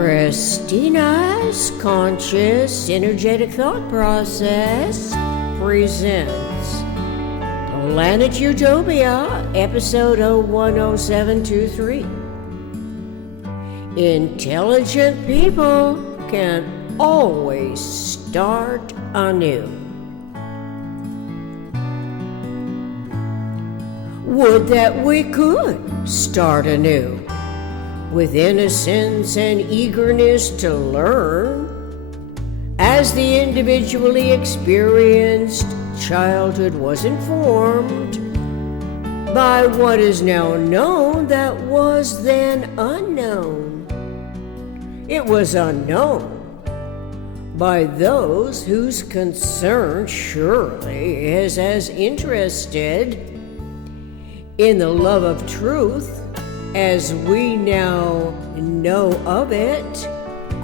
Christina's Conscious Synergetic Thought Process presents Planet Utopia, episode 010723. Intelligent people can always start anew. Would that we could start anew, with innocence and eagerness to learn, as the individually experienced childhood was informed by what is now known that was then unknown. It was unknown by those whose concern surely is as interested in the love of truth as we now know of it,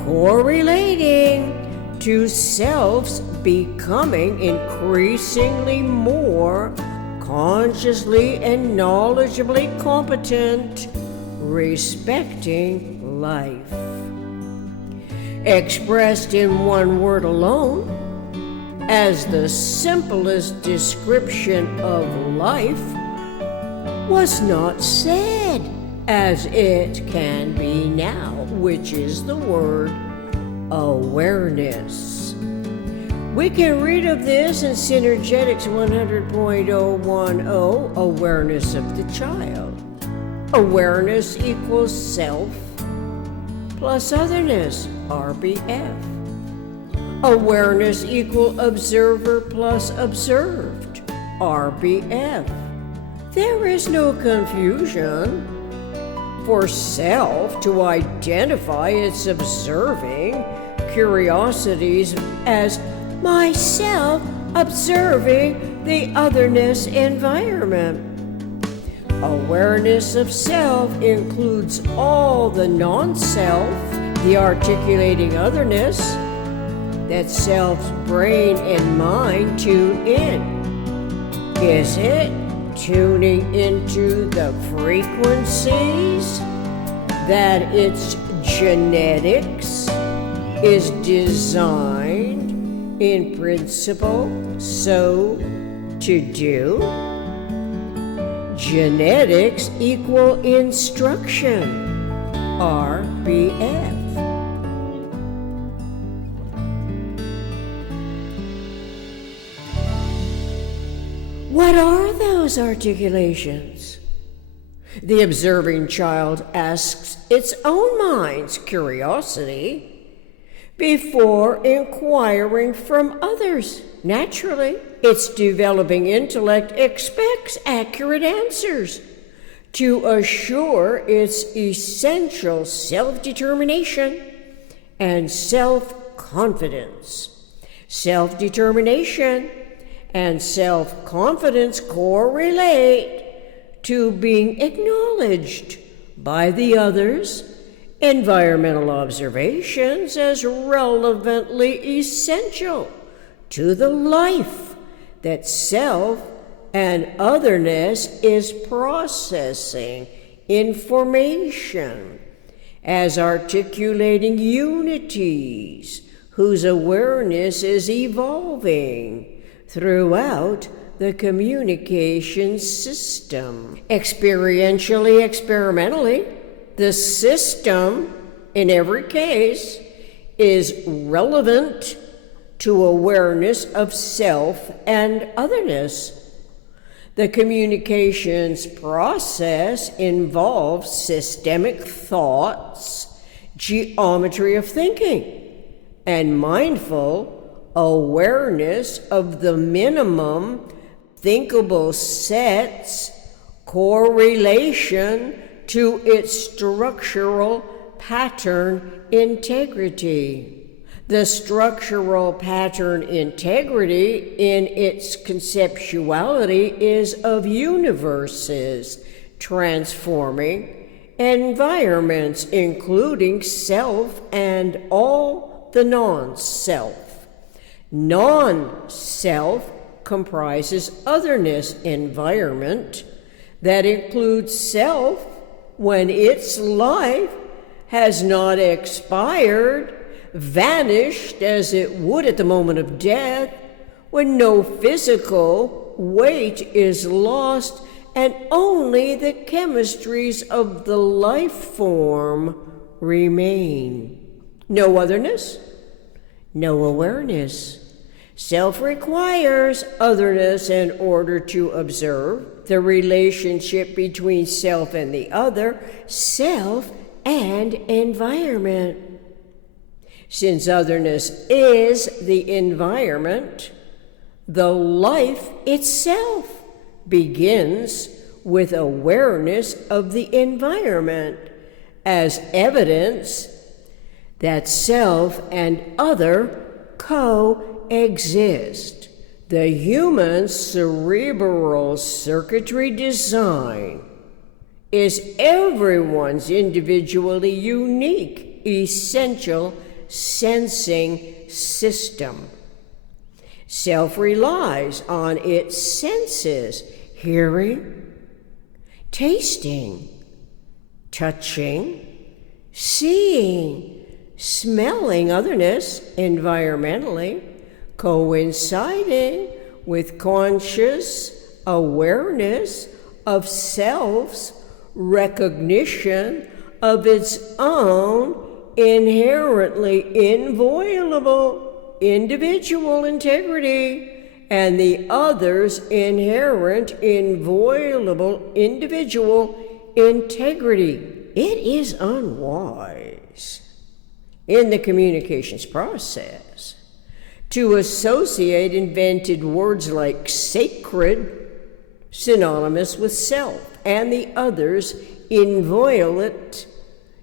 correlating to selves becoming increasingly more consciously and knowledgeably competent, respecting life. Expressed in one word alone, as the simplest description of life, was not said as it can be now, which is the word awareness. We can read of this in Synergetics 100.010, awareness of the child. Awareness equals self plus otherness, RBF. Awareness equal observer plus observed, RBF. There is no confusion. For self to identify its observing curiosities as myself observing the otherness environment. Awareness of self includes all the non-self, the articulating otherness, that self's brain and mind tune in. Is it tuning into the frequencies that its genetics is designed in principle so to do? Genetics equal instruction, RBF. What are those articulations? The observing child asks its own mind's curiosity before inquiring from others. Naturally, its developing intellect expects accurate answers to assure its essential self-determination and self-confidence. Self-determination and self-confidence correlate to being acknowledged by the others' environmental observations as relevantly essential to the life that self and otherness is processing information as articulating unities whose awareness is evolving throughout the communication system. Experientially, experimentally, the system, in every case, is relevant to awareness of self and otherness. The communications process involves systemic thoughts, geometry of thinking, and mindful awareness of the minimum thinkable sets, correlation to its structural pattern integrity. The structural pattern integrity in its conceptuality is of universes transforming environments, including self and all the non-self. Non-self comprises otherness environment that includes self when its life has not expired, vanished as it would at the moment of death, when no physical weight is lost and only the chemistries of the life form remain. No otherness, no awareness. Self requires otherness in order to observe the relationship between self and the other, self and environment. Since otherness is the environment, the life itself begins with awareness of the environment as evidence that self and other coexist. The human cerebral circuitry design is everyone's individually unique, essential sensing system. Self relies on its senses: hearing, tasting, touching, seeing, smelling otherness environmentally, coinciding with conscious awareness of self's recognition of its own inherently inviolable individual integrity and the other's inherent inviolable individual integrity. It is unwise in the communications process to associate invented words like sacred, synonymous with self, and the other's inviolate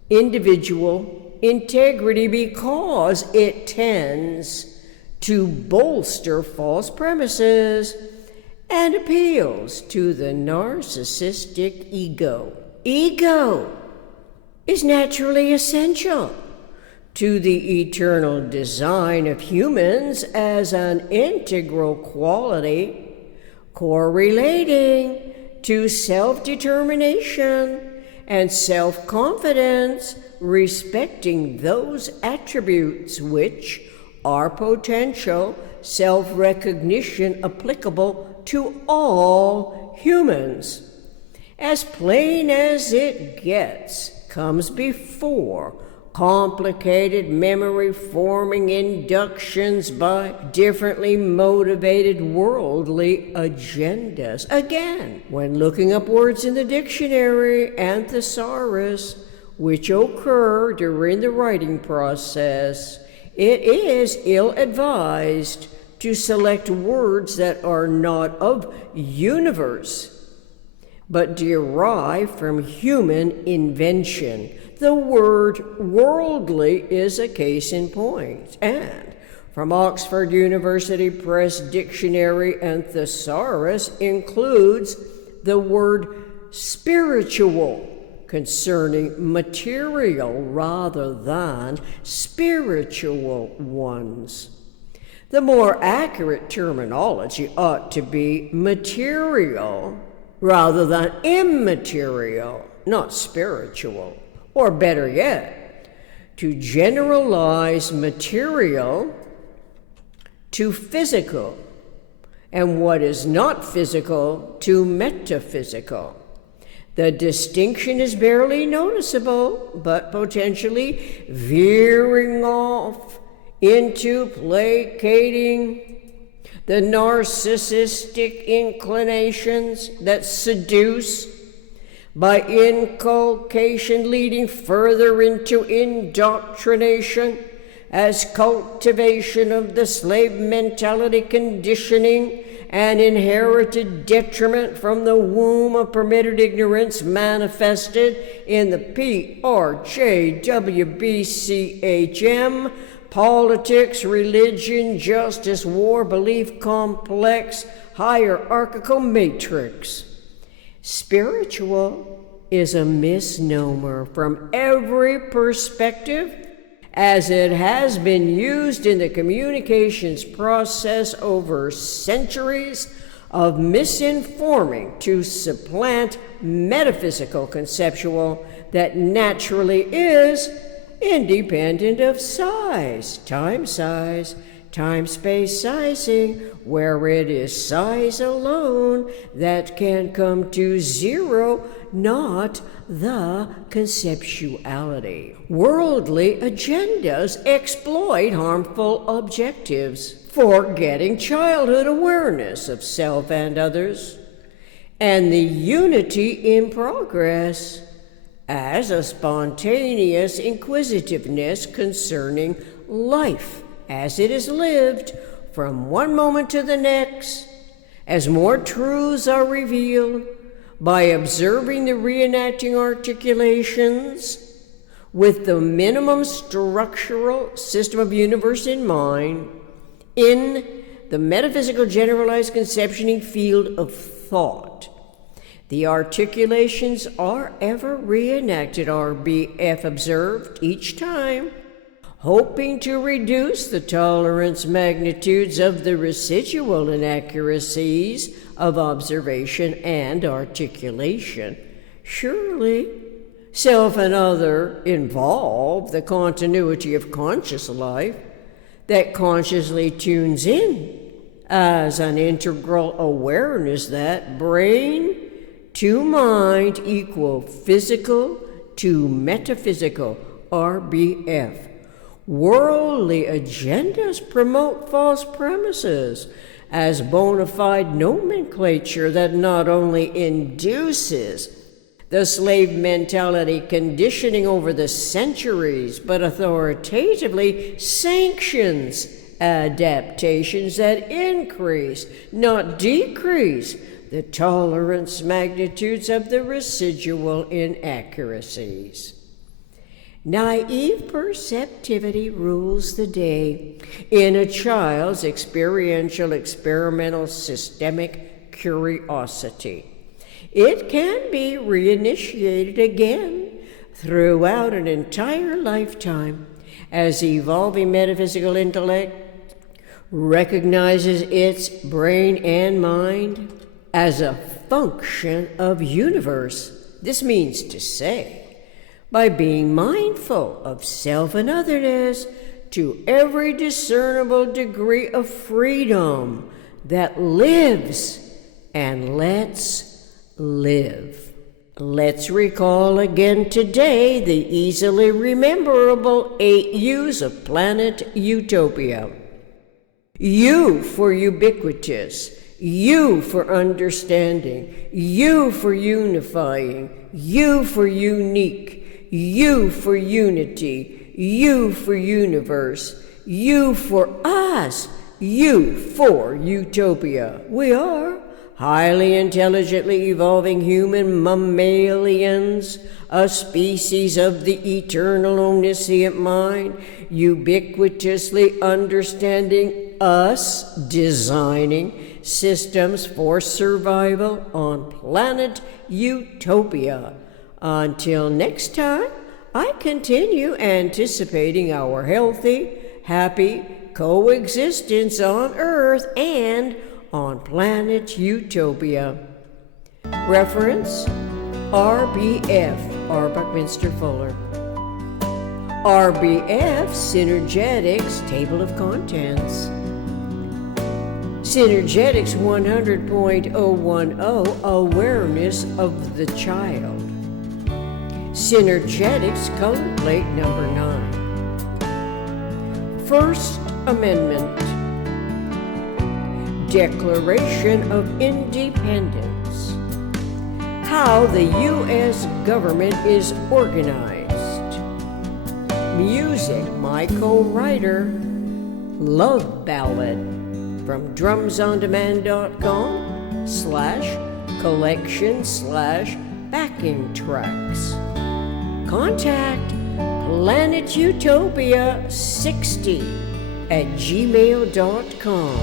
individual integrity, because it tends to bolster false premises and appeals to the narcissistic ego. Ego is naturally essential to the eternal design of humans as an integral quality, correlating to self-determination and self-confidence, respecting those attributes which are potential self-recognition applicable to all humans. As plain as it gets, comes before complicated memory-forming inductions by differently motivated worldly agendas. Again, when looking up words in the dictionary and thesaurus, which occur during the writing process, it is ill-advised to select words that are not of universe, but derive from human invention. The word worldly is a case in point, and from Oxford University Press Dictionary and Thesaurus includes the word spiritual, concerning material rather than spiritual ones. The more accurate terminology ought to be material rather than immaterial, not spiritual. Or better yet, to generalize material to physical, and what is not physical to metaphysical. The distinction is barely noticeable, but potentially veering off into placating the narcissistic inclinations that seduce by inculcation, leading further into indoctrination as cultivation of the slave mentality conditioning and inherited detriment from the womb of permitted ignorance manifested in the PRJWBCHM, politics, religion, justice, war, belief complex, hierarchical matrix. Spiritual is a misnomer from every perspective, as it has been used in the communications process over centuries of misinforming to supplant metaphysical conceptual that naturally is independent of size, time-space sizing, where it is size alone that can come to zero, not the conceptuality. Worldly agendas exploit harmful objectives, forgetting childhood awareness of self and others, and the unity in progress as a spontaneous inquisitiveness concerning life as it is lived from one moment to the next, as more truths are revealed by observing the reenacting articulations with the minimum structural system of universe in mind, in the metaphysical generalized conceptioning field of thought. The articulations are ever reenacted, RBF observed, each time, hoping to reduce the tolerance magnitudes of the residual inaccuracies of observation and articulation. Surely, self and other involve the continuity of conscious life that consciously tunes in as an integral awareness that brain to mind equal physical to metaphysical, RBF. Worldly agendas promote false premises as bona fide nomenclature that not only induces the slave mentality conditioning over the centuries, but authoritatively sanctions adaptations that increase, not decrease, the tolerance magnitudes of the residual inaccuracies. Naive perceptivity rules the day in a child's experiential, experimental, systemic curiosity. It can be reinitiated again throughout an entire lifetime as evolving metaphysical intellect recognizes its brain and mind as a function of universe. This means to say, by being mindful of self and otherness to every discernible degree of freedom that lives and lets live. Let's recall again today the easily rememberable 8 U's of planet Utopia. U for ubiquitous, U for understanding, U for unifying, U for unique, U for unity, U for universe, U for us, U for utopia. We are highly intelligently evolving human mammalians, a species of the eternal omniscient mind, ubiquitously understanding us, designing systems for survival on planet Utopia. Until next time, I continue anticipating our healthy, happy coexistence on Earth and on planet Utopia. Reference RBF, R. Buckminster Fuller. RBF Synergetics Table of Contents. Synergetics 100.010 Awareness of the Child. Synergetics Color Plate number 9. First Amendment. Declaration of Independence. How the U.S. government is organized. Music, my co-writer, Love Ballad, from drumsondemand.com/collection/backing tracks. Contact planetutopia60@gmail.com.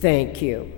Thank you.